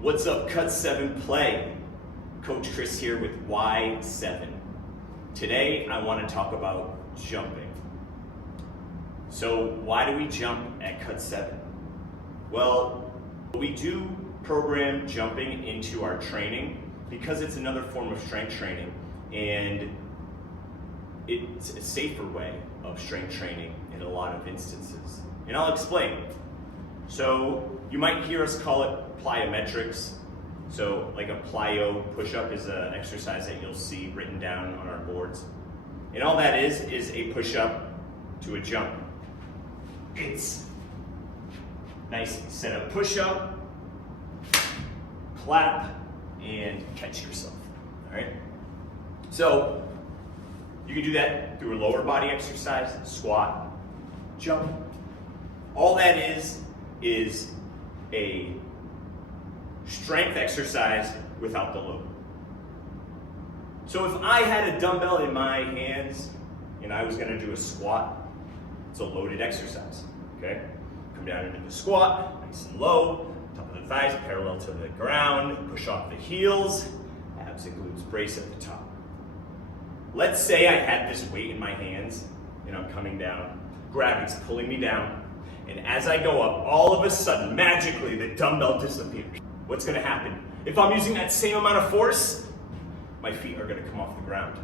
What's up, Cut 7 Play? Coach Chris here with Y7. Today I want to talk about jumping. So why do we jump at Cut 7? Well, we do program jumping into our training because it's another form of strength training, and it's a safer way of strength training in a lot of instances. And I'll explain. So you might hear us call it plyometrics. So like a plyo push-up is an exercise that you'll see written down on our boards. And all that is a push-up to a jump. It's nice set up push-up, clap, and catch yourself, all right? So you can do that through a lower body exercise, squat, jump. All that is a strength exercise without the load. So if I had a dumbbell in my hands and I was gonna do a squat, it's a loaded exercise, okay? Come down into the squat, nice and low, top of the thighs parallel to the ground, push off the heels, abs and glutes brace at the top. Let's say I had this weight in my hands and I'm coming down, gravity's pulling me down, and as I go up, all of a sudden, magically, the dumbbell disappears. What's gonna happen? If I'm using that same amount of force, my feet are gonna come off the ground.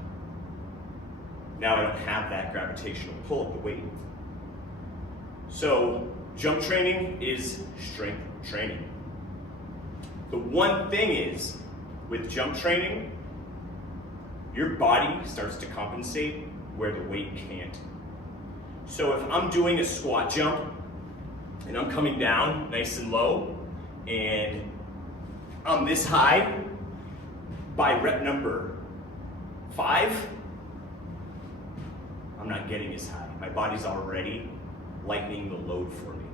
Now I don't have that gravitational pull of the weight. So jump training is strength training. The one thing is, with jump training, your body starts to compensate where the weight can't. So if I'm doing a squat jump and I'm coming down nice and low and I'm this high, by rep number 5, I'm not getting as high. My body's already lightening the load for me.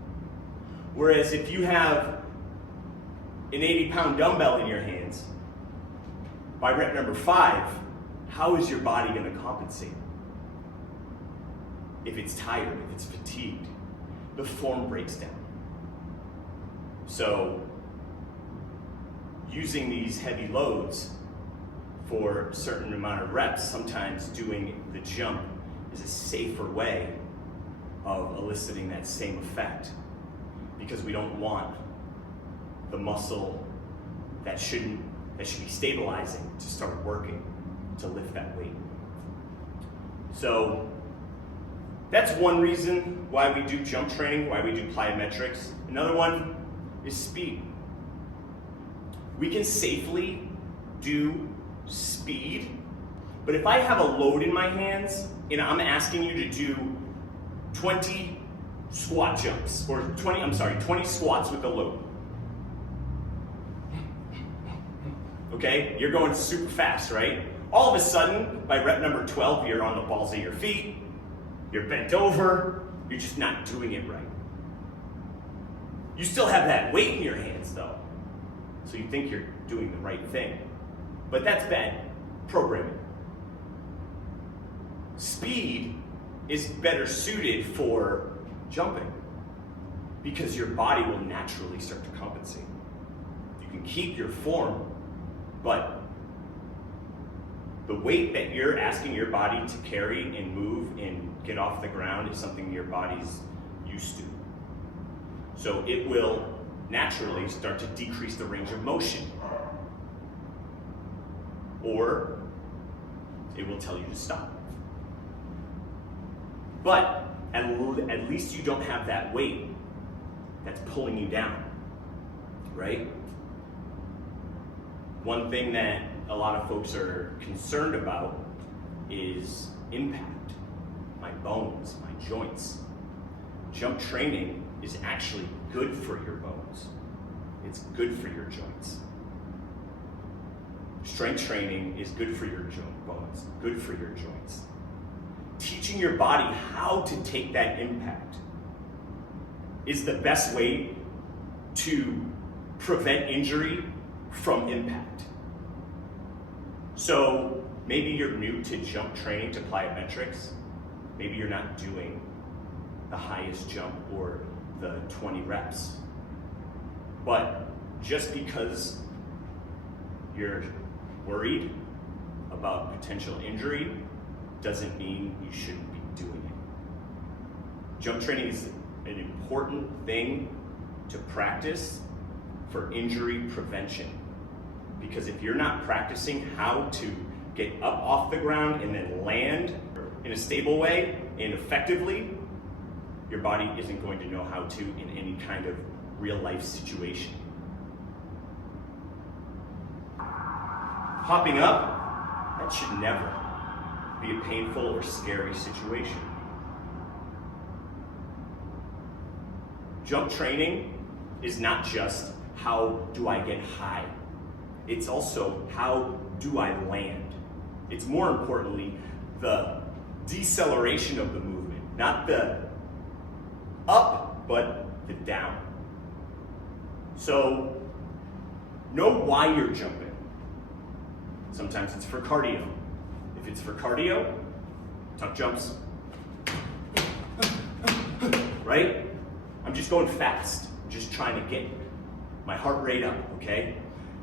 Whereas if you have an 80-pound dumbbell in your hands, by rep number 5, how is your body gonna compensate? If it's tired, if it's fatigued, the form breaks down. So using these heavy loads for a certain amount of reps, sometimes doing the jump is a safer way of eliciting that same effect, because we don't want the muscle that should be stabilizing to start working to lift that weight. So that's one reason why we do jump training, why we do plyometrics. Another one is speed. We can safely do speed, but if I have a load in my hands and I'm asking you to do 20 squat jumps, or 20 squats with a load. Okay, you're going super fast, right? All of a sudden, by rep number 12, you're on the balls of your feet, you're bent over, you're just not doing it right. You still have that weight in your hands though, so you think you're doing the right thing, but that's bad programming. Speed is better suited for jumping because your body will naturally start to compensate. You can keep your form, but the weight that you're asking your body to carry and move and get off the ground is something your body's used to. So it will naturally start to decrease the range of motion, or it will tell you to stop. But at least you don't have that weight that's pulling you down, right? One thing that a lot of folks are concerned about is impact, my bones, my joints. Jump training is actually good for your bones. It's good for your joints. Strength training is good for your bones, good for your joints. Teaching your body how to take that impact is the best way to prevent injury from impact. So maybe you're new to jump training, to plyometrics. Maybe you're not doing the highest jump or the 20 reps. But just because you're worried about potential injury doesn't mean you shouldn't be doing it. Jump training is an important thing to practice for injury prevention. Because if you're not practicing how to get up off the ground and then land in a stable way and effectively, your body isn't going to know how to in any kind of real life situation. Hopping up, that should never be a painful or scary situation. Jump training is not just how do I get high, it's also how do I land. It's more importantly the deceleration of the movement, not the up, but the down. So know why you're jumping. Sometimes it's for cardio. If it's for cardio, tuck jumps. Right? I'm just going fast. I'm just trying to get my heart rate up, okay?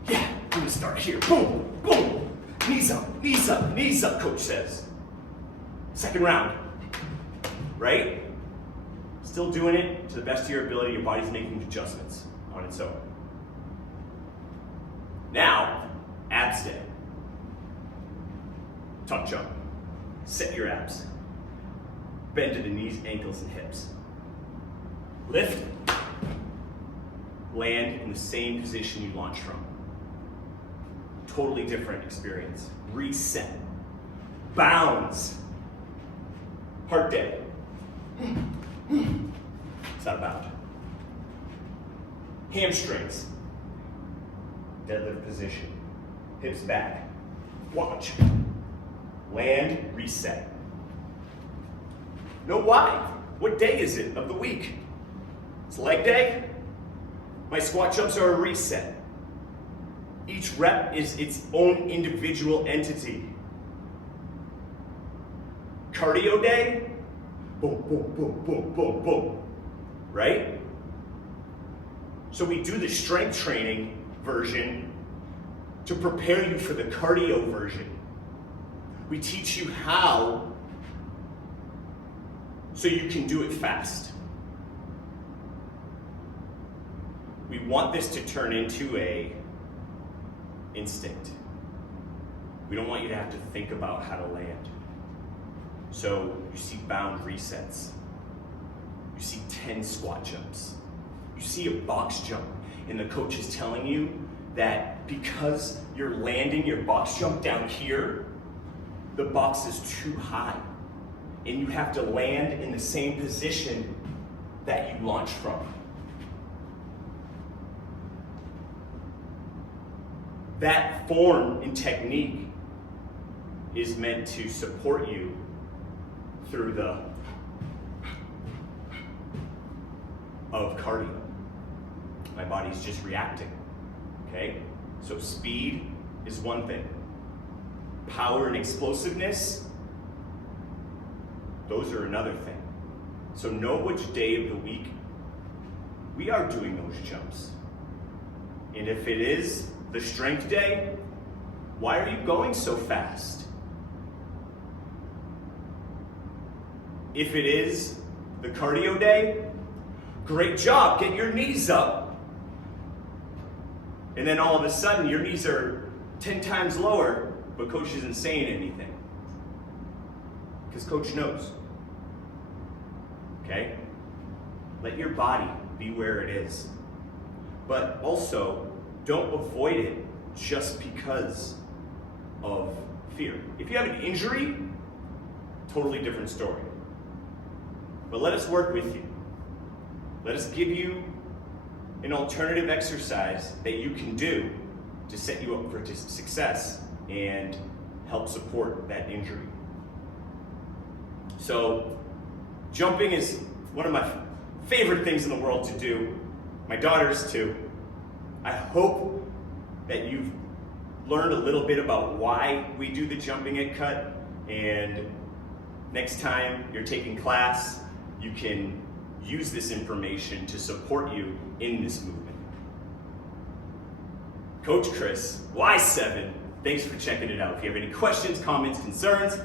Yeah, I'm gonna start here. Boom, boom. Knees up, knees up, knees up, coach says. Second round. Right? Still doing it to the best of your ability. Your body's making adjustments on its own. Now, abs day. Tuck jump. Set your abs. Bend to the knees, ankles, and hips. Lift. Land in the same position you launched from. Totally different experience. Reset. Bounds. Heart day. It's not about. Hamstrings. Deadlift position. Hips back. Watch. Land, reset. Know why. What day is it of the week? It's leg day. My squat jumps are a reset. Each rep is its own individual entity. Cardio day, boom, boom, boom, boom, boom, boom, right? So we do the strength training version to prepare you for the cardio version. We teach you how so you can do it fast. We want this to turn into a instinct. We don't want you to have to think about how to land. So you see bound resets. You see 10 squat jumps. You see a box jump, and the coach is telling you that because you're landing your box jump down here, the box is too high, and you have to land in the same position that you launched from. That form and technique is meant to support you through the of cardio. My body's just reacting, okay? So speed is one thing. Power and explosiveness, those are another thing. So know which day of the week we are doing those jumps. And if it is the strength day, why are you going so fast? If it is the cardio day, great job, get your knees up. And then all of a sudden your knees are 10 times lower, but coach isn't saying anything. Because coach knows. Okay? Let your body be where it is. But also, don't avoid it just because of fear. If you have an injury, totally different story. But let us work with you. Let us give you an alternative exercise that you can do to set you up for success and help support that injury. So, jumping is one of my favorite things in the world to do. My daughters too. I hope that you've learned a little bit about why we do the jumping at Cut, and next time you're taking class, you can use this information to support you in this movement. Coach Chris, Y7. Thanks for checking it out. If you have any questions, comments, concerns,